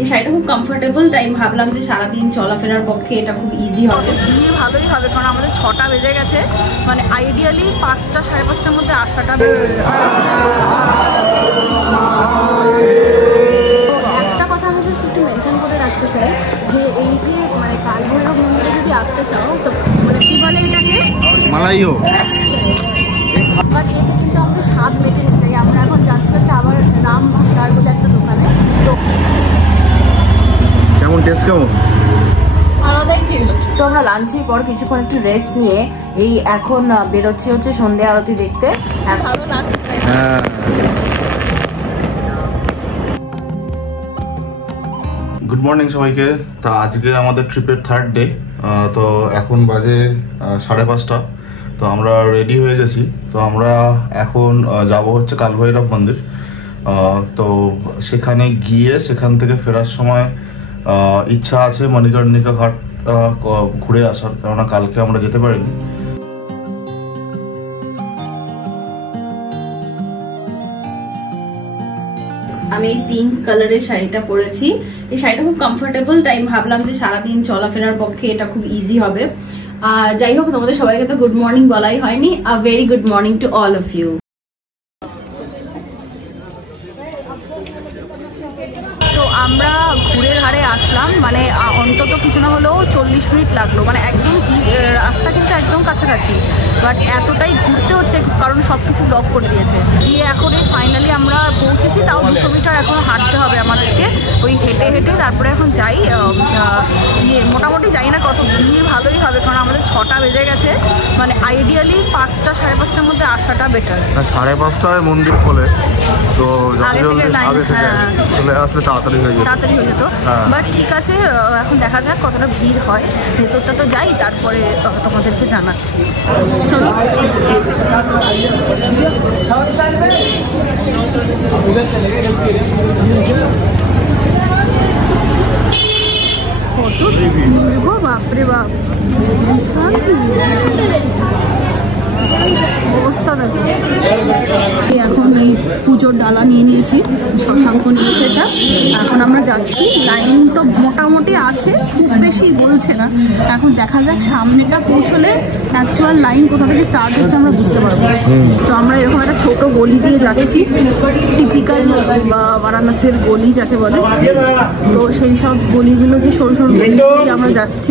এই শাড়িটা খুব কমফোর্টেবল, তাই ভাবলাম যে সারাদিন চলাফেরার পক্ষে এটা খুব ইজি হবে। ভিড় ভালোই হবে কারণ আমাদের 6টা বেজে গেছে, মানে আইডিয়ালি 5টা সাড়ে 5টার মধ্যে আসাটা। একটা কথা আমি জাস্ট একটু মেনশন করে রাখতে চাই যে এই যে মানে কালভৈরব মন্দিরে যদি আসতে চাও তো মানে কি বলে এটাকে মালাইও, বাট এতে কিন্তু আমাদের স্বাদ মেটে নিতে হয়। আমরা এখন যাচ্ছি হচ্ছে আবার রাম ভান্ডার বলে একটা দোকানে। তো কেমন টেস্ট, কেমন আলাদাই টেস্ট। তো আমরা লাঞ্চের পর কিছুক্ষণ একটু রেস্ট নিয়ে এই এখন বেরোচ্ছি হচ্ছে সন্ধ্যা আরতি দেখতে। ভালো লাগছে। গুড মর্নিং সবাইকে। তা আজকে আমাদের ট্রিপের 3rd ডে। তো এখন বাজে 5:30। তো আমরা রেডি হয়ে গেছি। তো আমরা এখন যাব হচ্ছে কালভৈরব মন্দির। তো সেখানে গিয়ে সেখান থেকে ফেরার সময় ইচ্ছা আছে মণিকর্ণিকা ঘাট ঘুরে আসার, কেননা কালকে আমরা যেতে পারিনি। আমি এই পিঙ্ক কালারের শাড়িটা পরেছি। এই শাড়িটা খুব কমফোর্টেবল, তাই ভাবলাম যে সারাদিন চলাফেরার পক্ষে এটা খুব ইজি হবে। যাই হোক, তোমাদের সবাইকে তো গুড মর্নিং বলাই হয়নি। A very good morning to all of you. তো আমরা ঘুরের হারে আসলাম, মানে অন্তত কিছু না হলেও 40 মিনিট লাগলো, মানে একদম রাস্তা কিন্তু একদম কাছাকাছি, বাট এতটাই ঘুরতে হচ্ছে কারণ সব কিছু ব্লক করে দিয়েছে। দিয়ে এখন ফাইনালি আমরা পৌঁছেছি, তাও 200 মিটার এখন হাঁটতে হবে আমাদেরকে, ওই হেঁটে হেঁটে তারপরে এখন যাই। মোটামুটি যাই না কত, ভিড় ভালোই হবে কারণ আমাদের 6টা বেজে গেছে, মানে আইডিয়ালি 5টা সাড়ে 5টার মধ্যে আসাটা বেটার। 5:30টায় মন্দির খোলে, তো আগে থেকে লাইন চলে আসলে তাড়াতাড়ি হয়ে যেত। বাট ঠিক আছে, এখন দেখা যাক কতটা ভিড় হয়। ভেতরটা তো যাই, তারপরে তোমাদেরকে জানাচ্ছি। চলো। কত ভিড় গো, বাপরে বাপ, বিশাল অবস্থা দেখো। এখন এই পুজোর ডালা নিয়ে নিয়েছি, শশাঙ্ক নিয়েছে এটা। এখন আমরা যাচ্ছি, লাইন তো মোটামুটি আছে, খুব বেশি বলছে না। এখন দেখা যাক সামনেটা পৌঁছলে অ্যাকচুয়াল লাইন কোথা থেকে স্টার্ট হচ্ছে আমরা বুঝতে পারবো। তো আমরা এরকম একটা ছোট গলি দিয়ে যাচ্ছি, টিপিক্যাল বারাণসীর গলি যাকে বলে। তো সেই সব গলিগুলোকে সরু সরু গলি দিয়ে আমরা যাচ্ছি।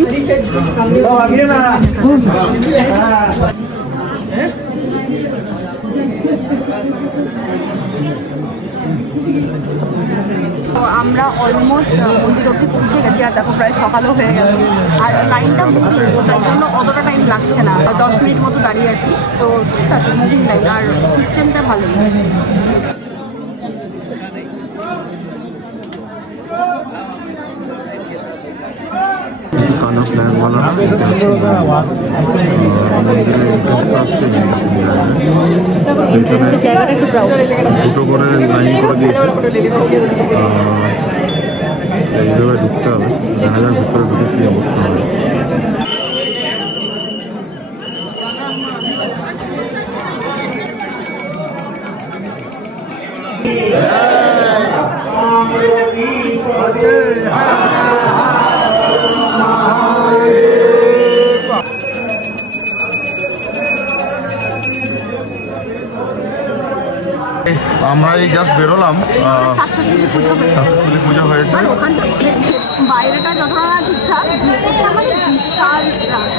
আমরা অলমোস্ট মন্দির অবধি পৌঁছে গেছি, আর দেখো প্রায় সকালও হয়ে গেল, আর লাইনটা মুভিং, তাই জন্য অতটা টাইম লাগছে না। 10 মিনিট মতো দাঁড়িয়ে আছি, তো ঠিক আছে, মুভিং লাইন, আর সিস্টেমটা ভালোই। জায়গাটা একটু দুটো করে লাইন করে দিয়েছে, এইভাবে ঢুকতে হবে। দেখা যাক ভিতরে ঢুকে কি অবস্থা হবে। আমরা এই জাস্ট বেরোলাম, সাকসেসফুলি পুজো হয়েছে। বাইরেটা যতটা ঠিকঠাক, ভেতরটা মানে বিশাল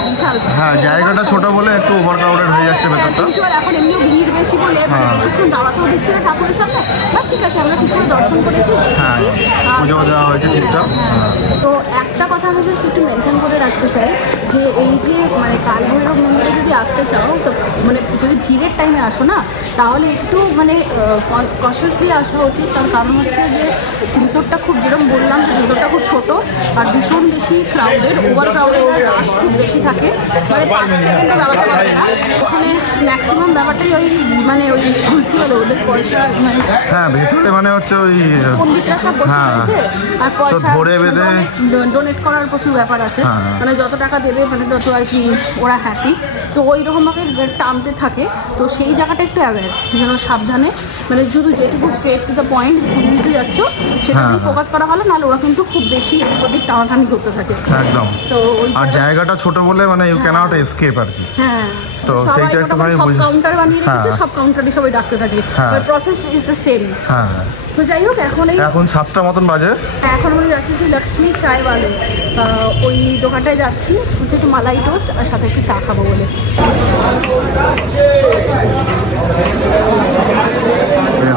বিশাল। হ্যাঁ, জায়গাটা ছোট বলে একটু ওভার ক্রাউডেড হয়ে যাচ্ছে ভেতরটা। এখন এমনিও ভিড় বেশি বলে বেশিক্ষণ দাঁড়াতেও দিচ্ছে না ঠাকুরের সামনে। বাট ঠিক আছে, আমরা ঠিক করে দর্শন করেছি, দেখেছি, পুজো দেওয়া হয়েছে ঠিকঠাক। তো একটা কথা আমি জাস্ট একটু মেনশন করে রাখতে চাই যে এই যে মানে কালভৈরব মন্দিরে যদি আসতে চাও তো মানে যদি ভিড়ের টাইমে আসো না, তাহলে একটু মানে কনসিয়াসলি আসা উচিত। তার কারণ হচ্ছে যে ভিতরটা খুব, যেরকম বললাম যে ভিতরটা খুব ছোট আর ভীষণ বেশি ক্রাউডেড, ওভার ক্রাউডেড, রাশ খুব বেশি থাকে, মানে 5 সেকেন্ডও দাঁড়াতে পারবে না ওখানে। ম্যাক্সিমাম ব্যাপারটাই ওই মানে ওই কী বলে ওদের পয়সা, মানে হ্যাঁ ভেতরে মানে হচ্ছে ওই পণ্ডিতরা সব বসে রয়েছে, আর পয়সা ডোনেট করার প্রচুর ব্যাপার আছে, মানে যত টাকা দেবে মানে তত আর কি ওরা হ্যাপি। তো ওই রকমভাবে টানতে থাকে, তো সেই জায়গাটা একটু অ্যাওয়্যার যেন সাবধানে, মানে শুধু যেটুকু স্ট্রেট টু দ্য পয়েন্ট ঘুরে দিতে যাচ্ছ সেটাকেই ফোকাস করা ভালো। ভালো, নাহলে ওরা কিন্তু খুব বেশি এদিক ওদিক টানাটানি করতে থাকে একদম। তো ওই আর জায়গাটা ছোট বলে মানে ইউ ক্যানট এসকেপ আর কি। হ্যাঁ, তো সেইটা একটু মানে সব কাউন্টার বানিয়ে রেখেছে, সব কাউন্টারে সবাই ডাকতে থাকে, but process is the same. হ্যাঁ, তো যাই হোক, এখন 7টা মতন বাজে। এখন আমরা যাচ্ছি সেই লক্ষ্মী চায় ওয়ালে, ওই দোকানটায় যাচ্ছি, হচ্ছে একটু মালাই টোস্ট আর সাথে একটু চা খাবো বলে।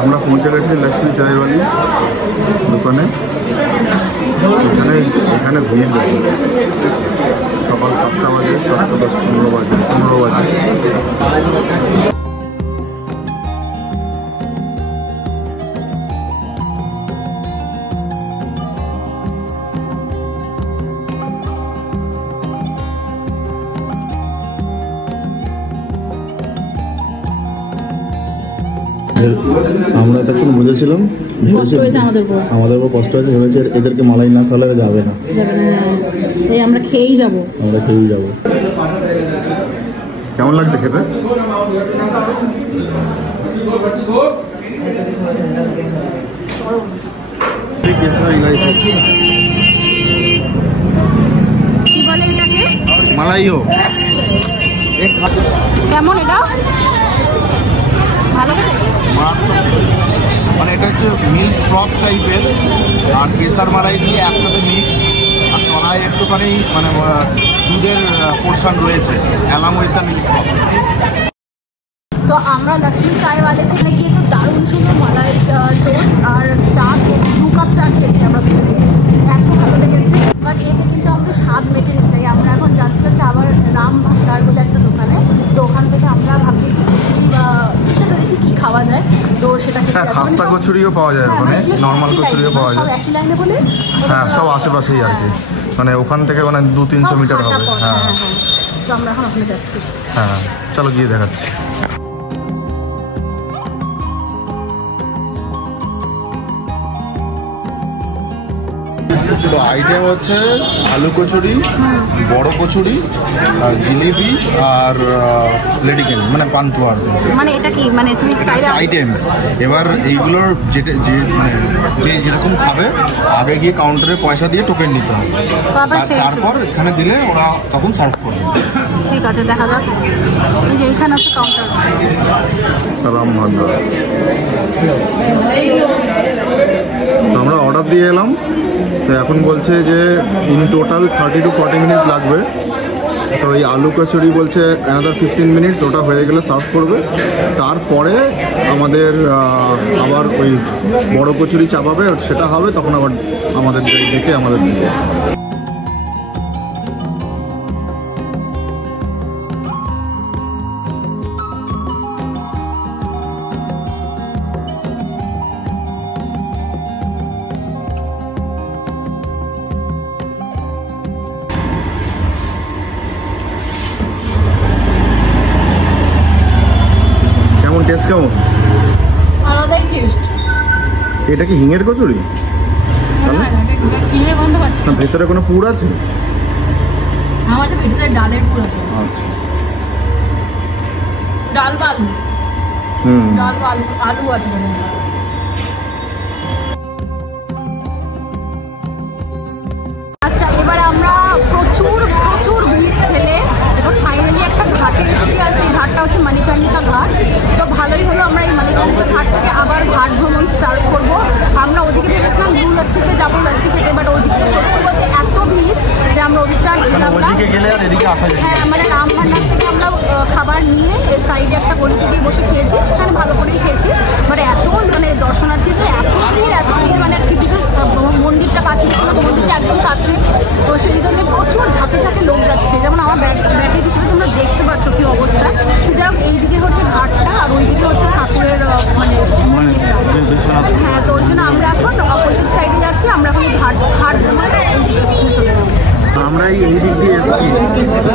আমরা পৌঁছে গেছি লক্ষ্মী চায়ওয়ালি দোকানে। এখানে ভিড় দেখি, সকাল 7টা বাজে, 7টা 10, 15 বাজে। আমরা তখন বুঝেছিলাম, আমাদের উপর কষ্ট হয়েছে, ভেবেছি এদেরকে মালাই না খাওয়ালে যাবে না, তাই আমরা খেয়েই যাবো। কেমন লাগছে খেতে? কি বলে এটাকে? মালাইও। কেমন এটা? ভালো খেতে? মানে এটা হচ্ছে মিল্ক ফ্রক টাইপের, আর কেসার মালাই দিয়ে একসাথে মিক্স, আর তলায় একটুখানি মানে দুধের পোর্শন রয়েছে, alum with the milk frock. তো আমরা লক্ষ্মী চায়ওয়ালে থেকে গিয়ে তো দারুণ সুন্দর মালাই টোস্ট আর চা খেয়েছি, 2 কাপ চা খেয়েছি আমরা দুজনে, এত ভালো লেগেছে। বাট এতে কিন্তু আমাদের স্বাদ মেটেনি, তাই আমরা এখন যাচ্ছি হচ্ছে আবার রাম ভান্ডার বলে একটা দোকানে। তো ওখান থেকে আমরা ভাবছি একটু কচুরি বা কিছুটা দেখি কি খাওয়া যায়, তো সেটা খেতে যাচ্ছি। খাস্তা কচুরিও পাওয়া যায় ওখানে, নর্মাল কচুরিও পাওয়া যায়, সব একই লাইনে বলে। হ্যাঁ, সব আশেপাশেই আর কি, মানে ওখান থেকে মানে 200-300 মিটার হবে। হ্যাঁ, তো আমরা এখন ওখানে যাচ্ছি। হ্যাঁ, চলো গিয়ে দেখাচ্ছি। আইটেম হচ্ছে আলু কচুরি, বড় কচুরি, জিলিপি আর লেডিকেন মানে পান্তুয়া। মানে এটা কি, মানে তুমি চাইলে আইটেমস। এবার এইগুলোর যেটা মানে যে যেরকম খাবে, আগে গিয়ে কাউন্টারে পয়সা দিয়ে টোকেন নিতে হবে, তারপর এখানে দিলে ওরা তখন সার্ভ করবে। ঠিক আছে, দেখা যাক। এই যে এইখানে আছে কাউন্টার, রাম ভান্ডার। আমরা অর্ডার দিয়ে এলাম, তো এখন বলছে যে ইন টোটাল 30 to 40 মিনিটস লাগবে। তো এই আলু কচুরি বলছে অ্যানাদার 15 মিনিটস, ওটা হয়ে গেলে সার্ভ করবে। তারপরে আমাদের আবার ওই বড় কচুরি চাপাবে, সেটা হবে, তখন আবার আমাদের দেখে আমাদের দিকে। টেস্ট কেমন? আলাদাই টেস্ট। এটা কি হিঙের কচুরি? হিঙের গন্ধ পাচ্ছি না, ভেতরে কোনো পুর আছে? আমার কাছে ভেতরে ডালের পুর আছে। আচ্ছা, ডাল বা আলু? ডাল বা আলু আছে। আচ্ছা, এবার আমরা প্রচুর ভিড় ফেলে এবার ফাইনালি একটা ঘাটে এসেছি, আর সেই ঘাটটা হচ্ছে মণিকর্ণিকা ঘাট। তো ভালোই হলো, আমরা এই মণিকর্ণিকা ঘাট থেকে আবার ঘাট ভ্রমণ স্টার্ট করবো। আমরা ওদিকে ভেবেছিলাম ব্লু লস্যিতে যাবো, লস্যি খেতে, বাট ওদিকটা সত্যি বলতে এত ভিড় যে আমরা ওদিকটা আর ছিলাম না। হ্যাঁ, মানে রাম ভান্ডার থেকে আমরা খাবার নিয়ে সাইডে একটা গলিতে গিয়ে বসে খেয়েছি, সেখানে ভালো করেই খেয়েছি। বাট এত মানে দর্শনার্থীদের এত ভিড় মানে বিকজ মন্দিরটা কাছে ছিল, মন্দিরটা একদম কাছে, তো সেই জন্য প্রচুর ঝাঁকে ঝাঁকে লোক যাচ্ছে। যেমন আমার ব্যাগে কিছুটা তোমরা দেখতে পাচ্ছ কি অবস্থা। যাই হোক, এইদিকে হচ্ছে ঘাটটা আর ওইদিকে হচ্ছে ঠাকুরের মানে মন্দিরটা। হ্যাঁ, তো ওই জন্য আমরা এখন অপোজিট সাইডে যাচ্ছি। আমরা এখন ঘাট পিছনে চলে যাবো। আমরা এই দিক দিয়ে এসেছি,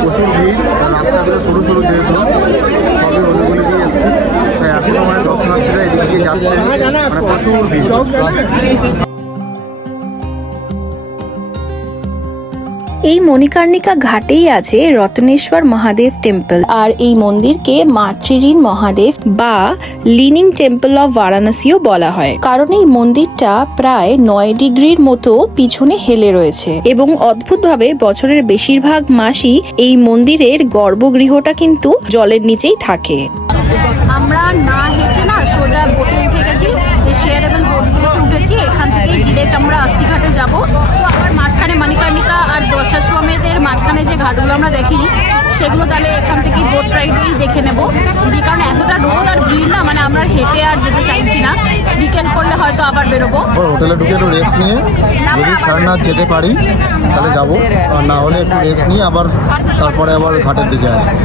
প্রচুর ভিড়, রাস্তাগুলো সরু সরু যেহেতু সবই ওগুলো দিয়ে এসেছি, তাই এখন মানে দর্শনার্থীরা এদিক দিয়ে যাচ্ছে, মানে প্রচুর ভিড়। এই মণিকর্ণিকা ঘাটেই আছে রত্নেশ্বর মহাদেব টেম্পল, আর এই মন্দিরকে মাতৃঋণ মহাদেব বা লিনিং টেম্পল অফ বারাণসীও বলা হয়, কারণ এই মন্দিরটা প্রায় 9 ডিগ্রির মতো পিছনে হেলে রয়েছে এবং অদ্ভুতভাবে বছরের বেশিরভাগ মাসই এই মন্দিরের গর্ভগৃহটা কিন্তু জলের নিচেই থাকে। আমরা না হেঁটে না সোজা বোটে উঠে গেছি, শেয়ারেবল বোটগুলোতে উঠেছি। এখান থেকে ডিরেক্ট আমরা 80 ঘাটে যাবো। তো আবার মাঝখানে মণিকর্ণিকা আর দশাশ্বমেধের মাঝখানে যে ঘাটগুলো আমরা দেখিনি সেগুলো তাহলে এখান থেকে বোট রাইডেই দেখে নেবো। কারণ এতটা রোদ আর ভিড় না, মানে আমরা হেঁটে আর যেতে চাইছি না। বিকেল করলে হয়তো আবার বেরোবো। হোটেলে ঢুকে একটু রেস্ট নিয়ে যদি সারনাথ যেতে পারি তাহলে যাবো, আর না হলে একটু রেস্ট নিয়ে আবার তারপরে আবার ঘাটের দিকে আসবো।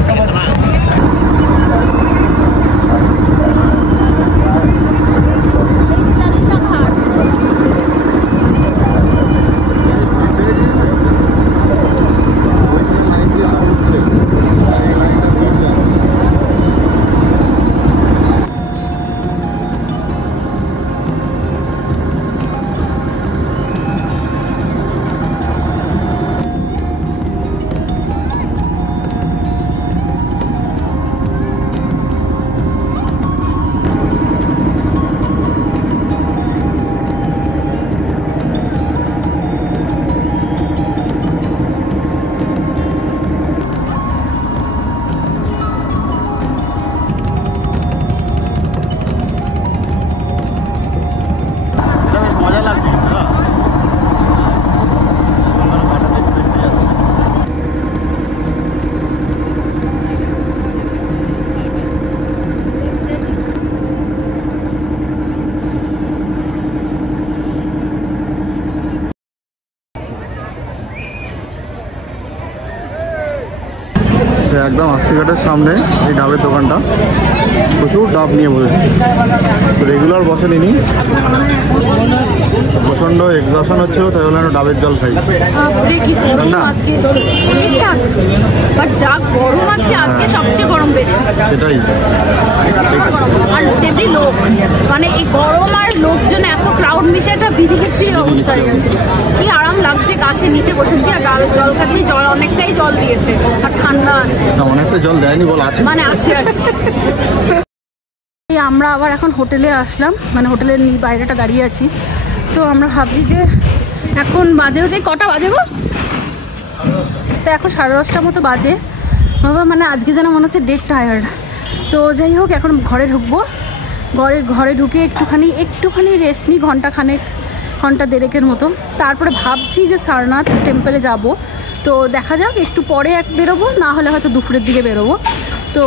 একদম 80 ঘাটের সামনে এই ডাবের দোকানটা, প্রচুর ডাব নিয়ে বসেছে। তো রেগুলার বসেনি, প্রচণ্ড এক্সশন হচ্ছিল, তাই বলে ডাবের জল খাই না। যা গরম আজকে সবচেয়ে গরম বেশি, সেটাই। আর তেমনি লোক, মানে এই গরম আর লোকজন এত ক্রাউড মিশে একটা বিধিকিচ্ছির অবস্থা হয়ে গেছে। কি আরাম লাগছে, গাছের নিচে বসেছি আর ডাবের জল খাচ্ছি। জল অনেকটাই জল দিয়েছে আর ঠান্ডা আছে, অনেকটা জল দেয়নি বল আছে, মানে আছে আর আমরা আবার এখন হোটেলে আসলাম, মানে হোটেলের বাইরেটা দাঁড়িয়ে আছি। তো আমরা ভাবছি যে এখন বাজে হচ্ছে কটা বাজে গো, তো এখন 10:30 মতো বাজে বাবা। মানে আজকে যেন মনে হচ্ছে ডেড টায়ার্ড। তো যাই হোক, এখন ঘরে ঢুকবো। ঘরে ঢুকে একটুখানি রেস্ট নিই, ঘন্টা দেড়েকের মতো। তারপরে ভাবছি যে সারনাথ টেম্পলে যাব। তো দেখা যাক, একটু পরে বেরোবো, না হলে হয়তো দুপুরের দিকে বেরোবো। তো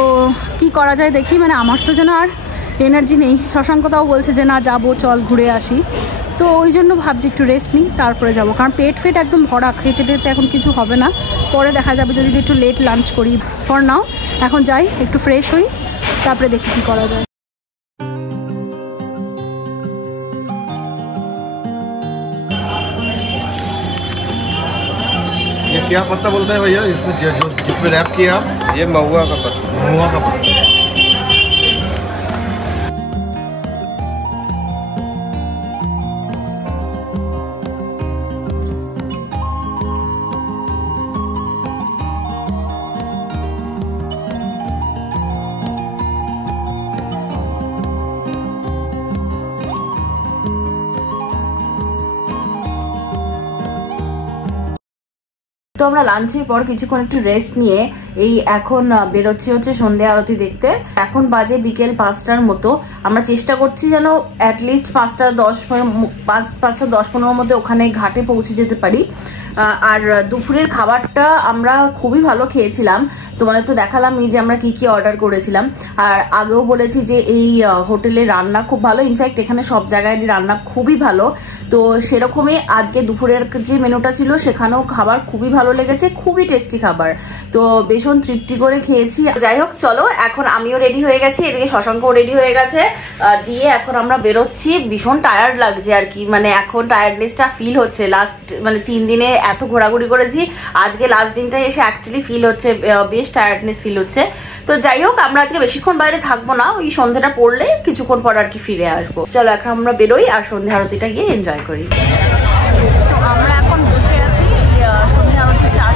কি করা যায় দেখি। মানে আমার তো যেন আর এনার্জি নেই। শশাঙ্কতাও বলছে যে না যাবো, চল ঘুরে আসি। তো ওই জন্য ভাবছি একটু রেস্ট নিই, তারপরে যাব। কারণ পেট একদম ভরা, খেতে এখন কিছু হবে না। পরে দেখা যাবে যদি একটু লেট লাঞ্চ করি। ফর নাও এখন যাই, একটু ফ্রেশ হই, তারপরে দেখি কি করা যায়। ये क्या पत्ता बोलता है भैया इसमें, जिसमें रैप किया आप? ये महुआ का पत्ता। महुआ का पत्ता। তো আমরা লাঞ্চের পর কিছুক্ষণ একটু রেস্ট নিয়ে এই এখন বেরোচ্ছি হচ্ছে সন্ধ্যা আরতি দেখতে। এখন বাজে বিকেল 5টার মতো। আমরা চেষ্টা করছি যেন অ্যাটলিস্ট 5:10-15 মধ্যে ওখানে ঘাটে পৌঁছে যেতে পারি। আর দুপুরের খাবারটা আমরা খুবই ভালো খেয়েছিলাম, তোমাদের তো দেখালাম এই যে আমরা কি কি অর্ডার করেছিলাম। আর আগেও বলেছি যে এই হোটেলের রান্না খুব ভালো, ইনফ্যাক্ট এখানে সব জায়গায় রান্না খুবই ভালো। তো সেরকমই আজকে দুপুরের যে মেনুটা ছিল সেখানেও খাবার খুবই ভালো লেগেছে, খুবই টেস্টি খাবার। তো ভীষণ তৃপ্তি করে খেয়েছি। যাই হোক চলো, এখন আমিও রেডি হয়ে গেছি, এদিকে শশাঙ্কও রেডি হয়ে গেছে, দিয়ে এখন আমরা বেরোচ্ছি। ভীষণ টায়ার্ড লাগছে আর কি, মানে এখন টায়ার্ডনেসটা ফিল হচ্ছে। লাস্ট মানে 3 দিনে এত ঘোরাঘুরি করেছি, আজকে লাস্ট দিনটা এসে অ্যাকচুয়ালি ফিল হচ্ছে, বেশ টায়ার্ডনেস ফিল হচ্ছে। তো যাই হোক, আমরা আজকে বেশিক্ষণ বাইরে থাকবো না, ওই সন্ধ্যাটা পড়লে কিছুক্ষণ পর আর কি ফিরে আসবো। চলো এখন আমরা বেরোই আর সন্ধ্যা আরতিটা গিয়ে এনজয় করি। তো আমরা এখন বসে আছি, সন্ধ্যা আরতি স্টার্ট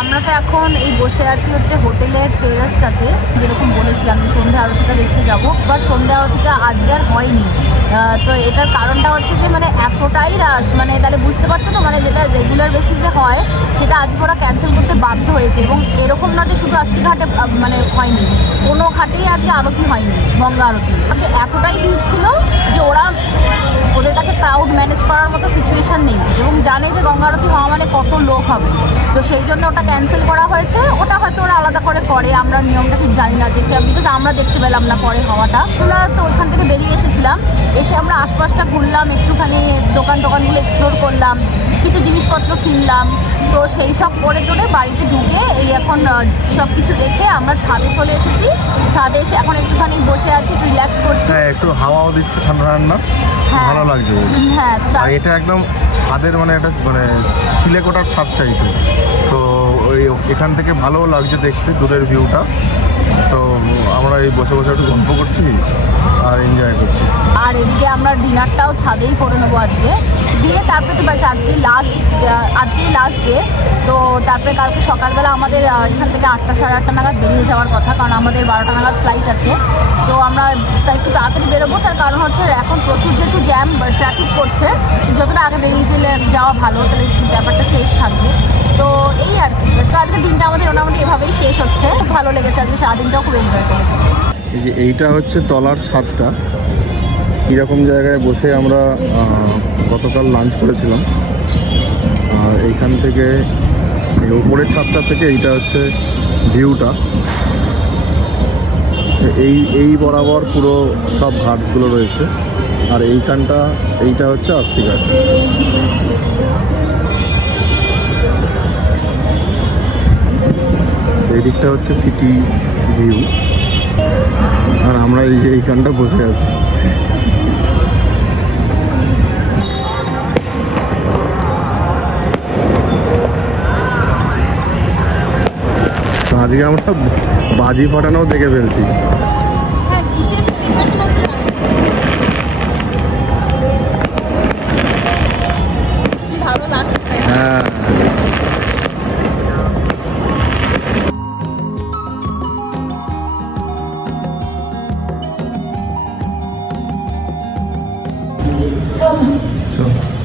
আমরা তো এখন এই বসে আছি হচ্ছে হোটেলের টেরাসটাতে, যেরকম বলেছিলাম যে সন্ধ্যা আরতিটা দেখতে যাব, বাট সন্ধ্যা আরতিটা আজকে আর হয়নি। তো এটার কারণটা হচ্ছে যে মানে এতটাই রাশ, মানে তাহলে বুঝতে পারছো তো, মানে যেটা রেগুলার বেসিসে হয় সেটা আজকে ওরা ক্যান্সেল করতে বাধ্য হয়েছে। এবং এরকম না যে শুধু আস্তি ঘাটে মানে হয়নি, কোনো ঘাটেই আজকে আরতি হয়নি, গঙ্গা আরতি। আচ্ছা, এতটাই ভিড় ছিল যে ওদের কাছে ক্রাউড ম্যানেজ করার মতো সিচুয়েশান নেই, এবং জানে যে গঙ্গা আরতি হওয়া মানে কত লোক হবে, তো সেই জন্য ওটা ক্যান্সেল করা হয়েছে। ওটা হয়তো ওরা আলাদা করে, আমরা নিয়মটা ঠিক জানি না যে, বিকজ আমরা দেখতে পেলাম না পরে হওয়াটা। আমরা তো ওইখান থেকে বেরিয়ে এসেছিলাম, এসে আমরা আশপাশটা ঘুরলাম, একটুখানি দোকানগুলো এক্সপ্লোর করলাম, কিছু জিনিসপত্র কিনলাম। তো সেই সব করে টোরে বাড়িতে ঢুকে এই এখন সব কিছু রেখে আমরা ছাদে চলে এসেছি। ছাদে এসে এখন একটুখানি বসে আছি, একটু রিল্যাক্স করছি। হ্যাঁ, একটু হাওয়াও দিচ্ছে, ঠান্ডা ঠান্ডা, ভালো লাগছে। হ্যাঁ, তো আর এটা একদম ছাদের মানে একটা মানে চিলেকোটার ছাদ টাইপের, তো ওই এখান থেকে ভালোও লাগছে দেখতে দূরের ভিউটা। তো আমরা এই বসে বসে একটু গল্প করছি আর এনজয় করছি। আর এদিকে আমরা ডিনারটাও ছাদেই করে নেবো আজকে, দিয়ে তারপরে তো বাস আজকেই লাস্ট ডে। তো তারপরে কালকে সকালবেলা আমাদের এখান থেকে 8টা সাড়ে 8টা নাগাদ বেরিয়ে যাওয়ার কথা, কারণ আমাদের 12টা নাগাদ ফ্লাইট আছে। তো আমরা একটু তাড়াতাড়ি বেরোবো, তার কারণ হচ্ছে এখন প্রচুর যেহেতু জ্যাম ট্রাফিক পড়ছে, যতটা আগে বেরিয়ে যাওয়া ভালো, তাহলে একটু ব্যাপারটা সেফ থাকবে। তো এই আর কি, আজকের দিনটা আমাদের মোটামুটি এভাবেই শেষ হচ্ছে। খুব ভালো লেগেছে, আজকে সারাদিনটাও খুব এনজয় করেছি। এই যে এইটা হচ্ছে তলার ছাদটা, এরকম জায়গায় বসে আমরা গতকাল লাঞ্চ করেছিলাম। আর এইখান থেকে উপরের ছাদটা থেকে এইটা হচ্ছে ভিউটা, এই বরাবর পুরো সব ঘাটসগুলো রয়েছে। আর এইটা হচ্ছে আস্তি ঘাট। এই দিকটা হচ্ছে সিটি ভিউ, আর আমরা এই যে এইখানটা বসে আছি। আজকে আমরা বাজি ফাটানোও দেখে ফেলছি। ভালো লাগছে। হ্যাঁ, চলো। চলো।